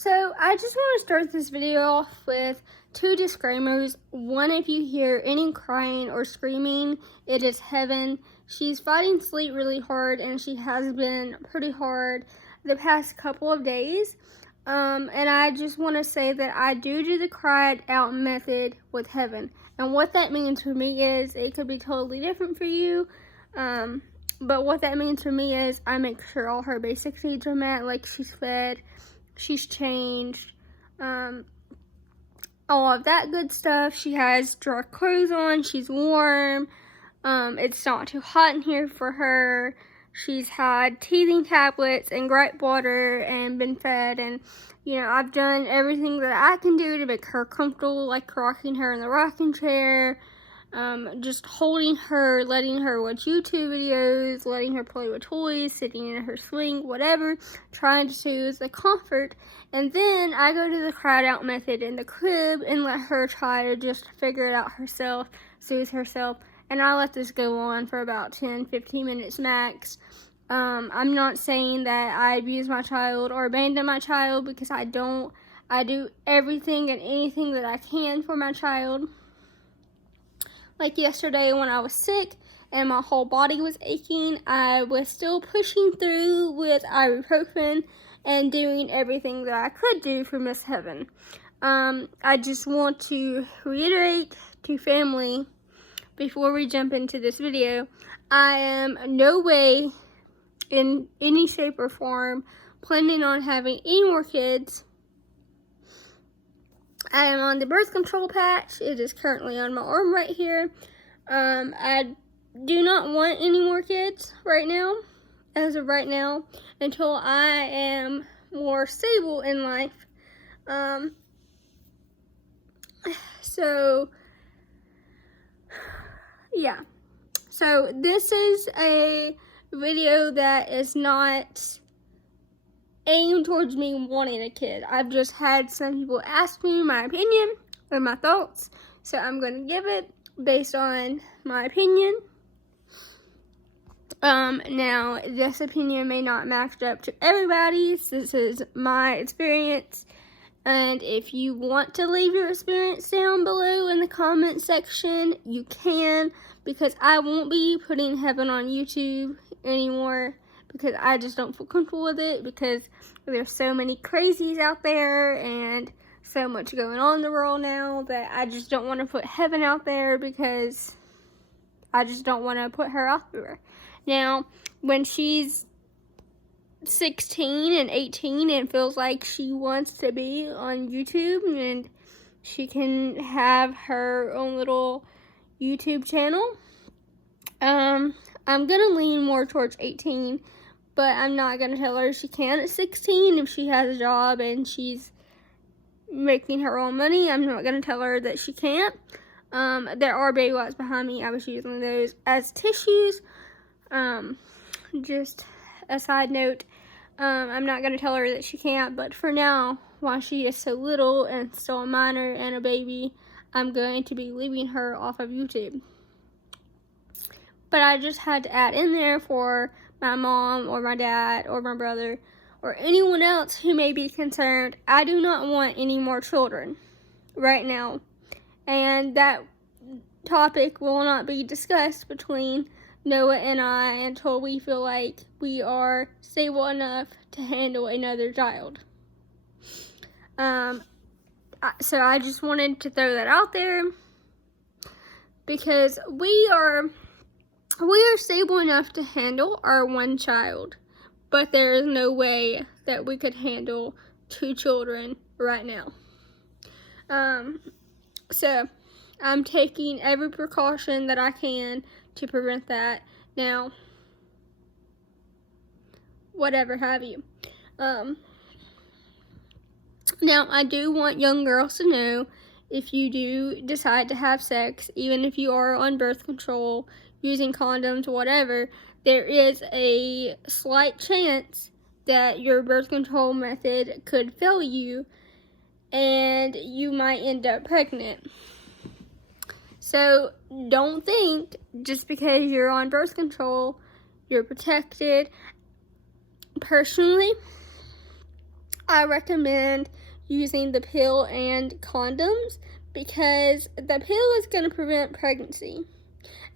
So I just want to start this video off with two disclaimers. One, if you hear any crying or screaming, it is Heaven. She's fighting sleep really hard, and she has been pretty hard the past couple of days. And I just want to say that I do the cry it out method with Heaven. And what that means for me is, it could be totally different for you. But what that means for me is I make sure all her basic needs are met, like she's fed, she's changed, all of that good stuff. She has dry clothes on, she's warm, it's not too hot in here for her. She's had teething tablets and gripe water and been fed, and I've done everything that I can do to make her comfortable, like rocking her in the rocking chair, just holding her, letting her watch YouTube videos, letting her play with toys, sitting in her swing, whatever, trying to soothe the comfort. And then I go to the cry it out method in the crib and let her try to just figure it out herself, soothe herself. And I let this go on for about 10-15 minutes max. I'm not saying that I abuse my child or abandon my child, because I don't. I do everything and anything that I can for my child. Like yesterday when I was sick and my whole body was aching, I was still pushing through with ibuprofen and doing everything that I could do for Miss Heaven. I just want to reiterate to family, before we jump into this video, I am no way, in any shape or form, planning on having any more kids. I am on the birth control patch. It is currently on my arm right here. I do not want any more kids right now, as of right now, until I am more stable in life. Yeah. So this is a video that is not aimed towards me wanting a kid. I've just had some people ask me my opinion or my thoughts, so I'm going to give it based on my opinion. Now, this opinion may not match up to everybody's. This is my experience, and if you want to leave your experience down below in the comment section, you can, because I won't be putting Heaven on YouTube anymore, because I just don't feel comfortable with it, because there's so many crazies out there and so much going on in the world now that I just don't want to put Heaven out there, because I just don't want to put her out there. Now, when she's 16 and 18 and feels like she wants to be on YouTube and she can have her own little YouTube channel, I'm gonna lean more towards 18, but I'm not gonna tell her she can at 16. If she has a job and she's making her own money, I'm not gonna tell her that she can't. There are baby wipes behind me. I was using those as tissues. Just a side note, I'm not gonna tell her that she can't, but for now, while she is so little and still a minor and a baby, I'm going to be leaving her off of YouTube. But I just had to add in there for my mom or my dad or my brother or anyone else who may be concerned. I do not want any more children right now. And that topic will not be discussed between Noah and I until we feel like we are stable enough to handle another child. So I just wanted to throw that out there, because we are stable enough to handle our one child, but there is no way that we could handle 2 children right now. So I'm taking every precaution that I can to prevent that. Now, whatever have you. Now, I do want young girls to know, if you do decide to have sex, even if you are on birth control, using condoms, whatever, there is a slight chance that your birth control method could fail you and you might end up pregnant. So don't think just because you're on birth control, you're protected. Personally, I recommend using the pill and condoms, because the pill is going to prevent pregnancy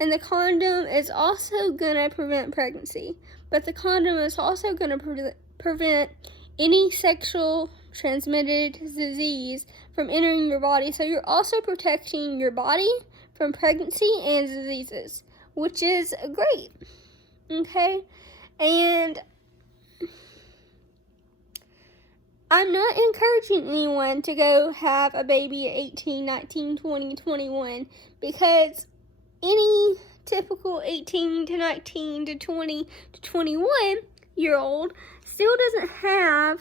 and the condom is also going to prevent pregnancy, but the condom is also going to prevent any sexual transmitted disease from entering your body. So you're also protecting your body from pregnancy and diseases, which is great. Okay? And I'm not encouraging anyone to go have a baby at 18, 19, 20, 21, because any typical 18 to 19 to 20 to 21-year-old still doesn't have,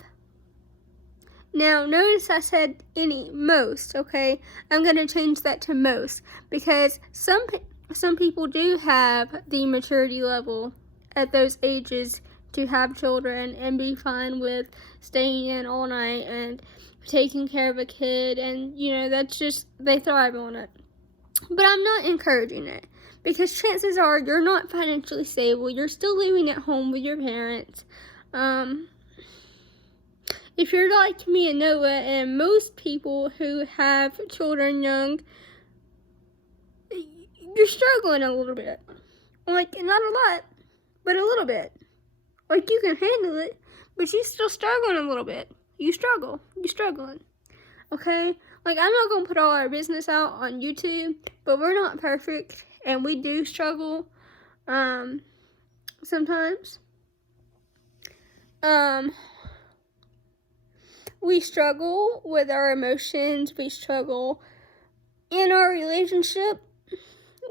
now notice I said most, okay? I'm going to change that to most, because some people do have the maturity level at those ages to have children and be fine with staying in all night and taking care of a kid, and that's just, they thrive on it. But I'm not encouraging it, because chances are you're not financially stable. You're still living at home with your parents. If you're like me and Noah and most people who have children young, you're struggling a little bit. Like, not a lot, but a little bit. Like, you can handle it, but you're still struggling a little bit. You're struggling. Okay? Like, I'm not going to put all our business out on YouTube, but we're not perfect, and we do struggle, sometimes. We struggle with our emotions. We struggle in our relationship.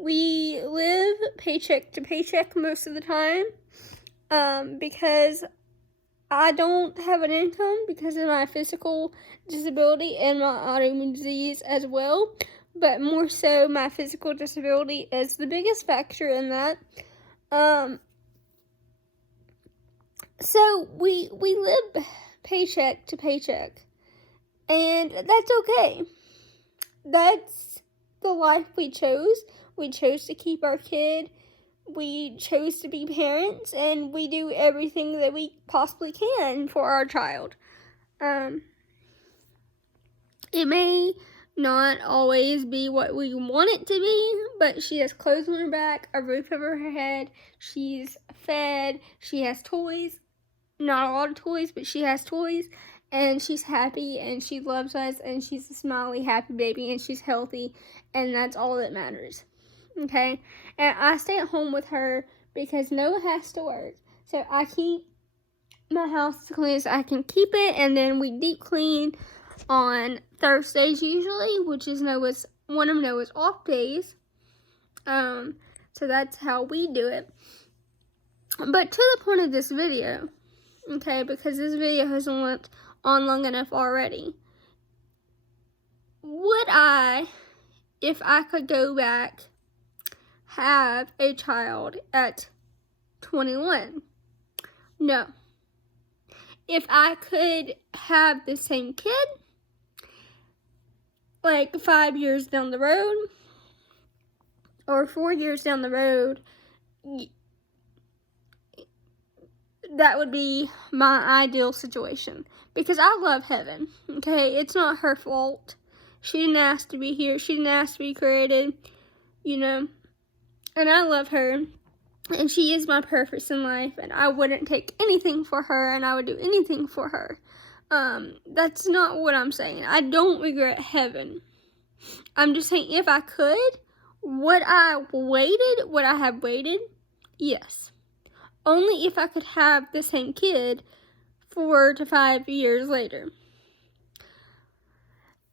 We live paycheck to paycheck most of the time, because I don't have an income because of my physical disability and my autoimmune disease as well, but more so my physical disability is the biggest factor in that. So we live paycheck to paycheck, and that's okay. That's the life we chose. We chose to keep our kid. We chose to be parents, and we do everything that we possibly can for our child. It may not always be what we want it to be, but she has clothes on her back, a roof over her head, she's fed, she has toys. Not a lot of toys, but she has toys, and she's happy, and she loves us, and she's a smiley, happy baby, and she's healthy, and that's all that matters. Okay? And I stay at home with her because Noah has to work. So I keep my house as clean as I can keep it, and then we deep clean on Thursdays usually, which is one of Noah's off days. So that's how we do it. But to the point of this video, okay, because this video hasn't went on long enough already, would I, if I could go back, have a child at 21? No. If I could have the same kid, like 5 years down the road, or 4 years down the road, that would be my ideal situation. Because I love Heaven, okay? It's not her fault. She didn't ask to be here. She didn't ask to be created, And I love her, and she is my purpose in life, and I wouldn't take anything for her, and I would do anything for her. That's not what I'm saying. I don't regret Heaven. I'm just saying, if I could, would I have waited? Yes. Only if I could have the same kid 4 to 5 years later.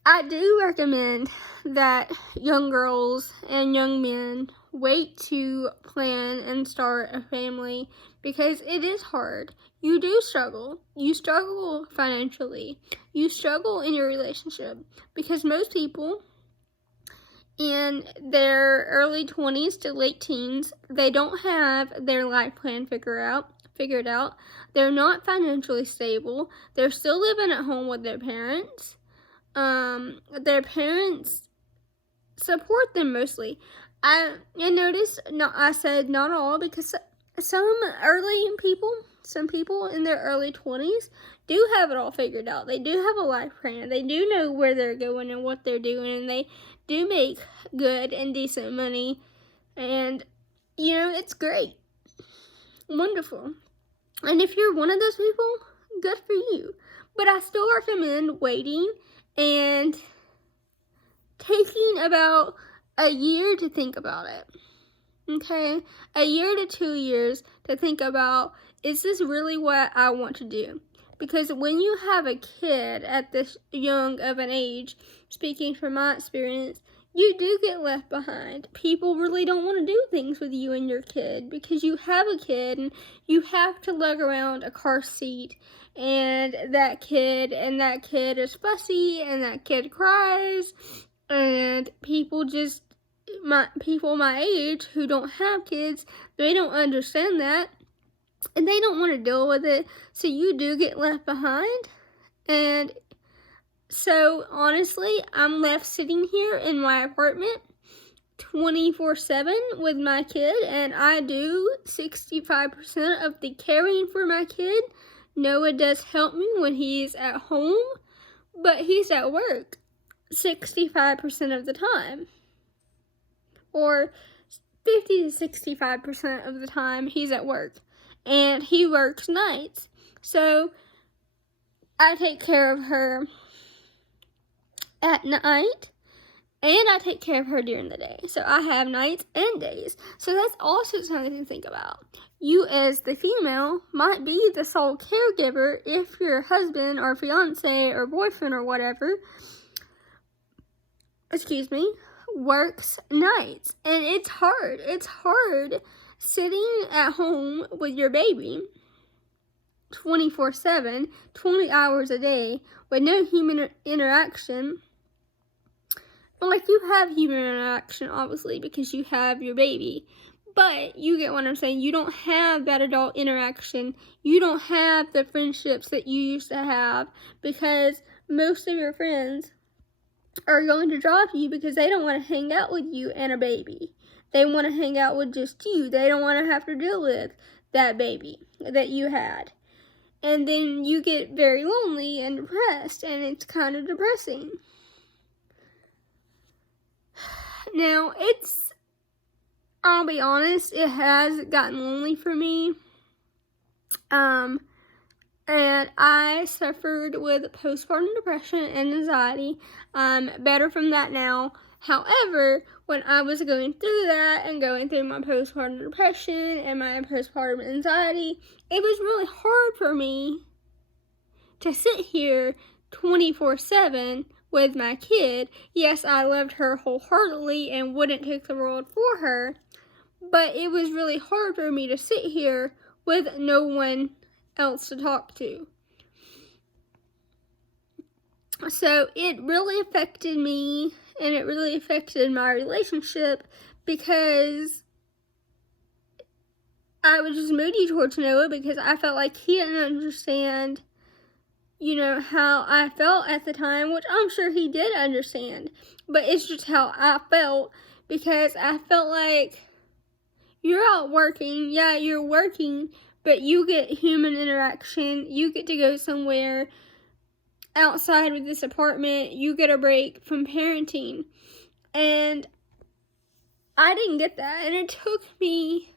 I do recommend that young girls and young men wait to plan and start a family, because it is hard. You do struggle. You struggle financially. You struggle in your relationship, because most people in their early 20s to late teens, they don't have their life plan figured out. They're not financially stable. They're still living at home with their parents. Their parents support them mostly. I noticed, I said not all, because some early people, some people in their early 20s do have it all figured out. They do have a life plan. They do know where they're going and what they're doing, and they do make good and decent money. And, you know, it's great. Wonderful. And if you're one of those people, good for you. But I still recommend waiting and taking about a year to think about it. Okay? A year to 2 years to think about, is this really what I want to do? Because when you have a kid at this young of an age, speaking from my experience, you do get left behind. People really don't want to do things with you and your kid because you have a kid and you have to lug around a car seat, and that kid is fussy, and that kid cries, and people my age who don't have kids, they don't understand that, and they don't want to deal with it, so you do get left behind. And so, honestly, I'm left sitting here in my apartment 24/7 with my kid, and I do 65% of the caring for my kid. Noah does help me when he's at home, but he's at work 65% of the time. Or 50 to 65% of the time he's at work, and he works nights. So, I take care of her at night, and I take care of her during the day. So I have nights and days. So that's also something to think about. You as the female might be the sole caregiver if your husband or fiance or boyfriend or whatever, works nights. And it's hard. It's hard sitting at home with your baby 24/7, 20 hours a day with no human interaction. Like, you have human interaction, obviously, because you have your baby. But you get what I'm saying. You don't have that adult interaction. You don't have the friendships that you used to have, because most of your friends are going to drop you because they don't want to hang out with you and a baby. They want to hang out with just you. They don't want to have to deal with that baby that you had. And then you get very lonely and depressed, and it's kind of depressing. Now, I'll be honest, it has gotten lonely for me. And I suffered with postpartum depression and anxiety. I'm better from that now. However, when I was going through that and going through my postpartum depression and my postpartum anxiety, it was really hard for me to sit here 24/7 with my kid. Yes, I loved her wholeheartedly and wouldn't take the world for her, but it was really hard for me to sit here with no one else to talk to. So it really affected me, and it really affected my relationship, because I was just moody towards Noah because I felt like he didn't understand, how I felt at the time, which I'm sure he did understand, but it's just how I felt, because I felt like, you're out working, yeah, you're working, but you get human interaction, you get to go somewhere outside with this apartment, you get a break from parenting, and I didn't get that, and it took me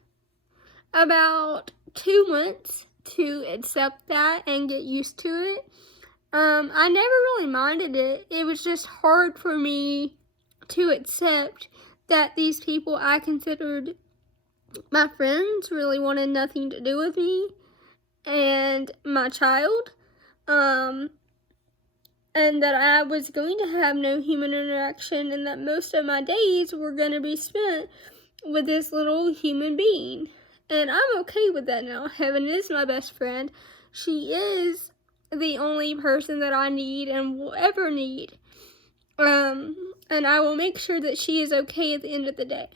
about 2 months to accept that and get used to it. I never really minded it. It was just hard for me to accept that these people I considered my friends really wanted nothing to do with me and my child, and that I was going to have no human interaction, and that most of my days were going to be spent with this little human being. And I'm okay with that now. Heaven is my best friend. She is the only person that I need and will ever need. And I will make sure that she is okay at the end of the day.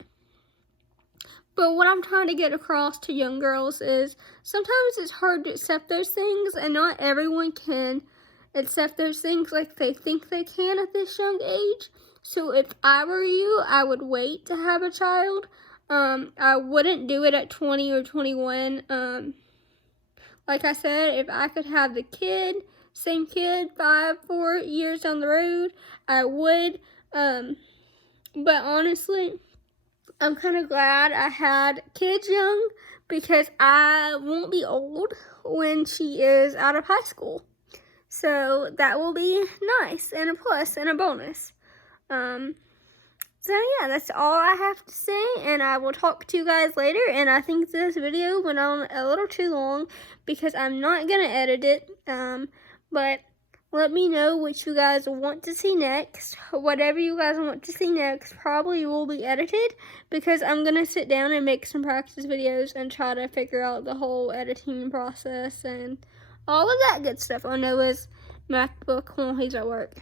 But what I'm trying to get across to young girls is sometimes it's hard to accept those things, and not everyone can accept those things like they think they can at this young age. So if I were you, I would wait to have a child. I wouldn't do it at 20 or 21. Like I said, if I could have the kid, same kid, 4 years down the road, I would. But honestly, I'm kind of glad I had kids young because I won't be old when she is out of high school. So that will be nice and a plus and a bonus. So yeah, that's all I have to say, and I will talk to you guys later. And I think this video went on a little too long because I'm not gonna edit it. But let me know what you guys want to see next. Whatever you guys want to see next probably will be edited because I'm gonna sit down and make some practice videos and try to figure out the whole editing process and all of that good stuff on Noah's MacBook while he's at work.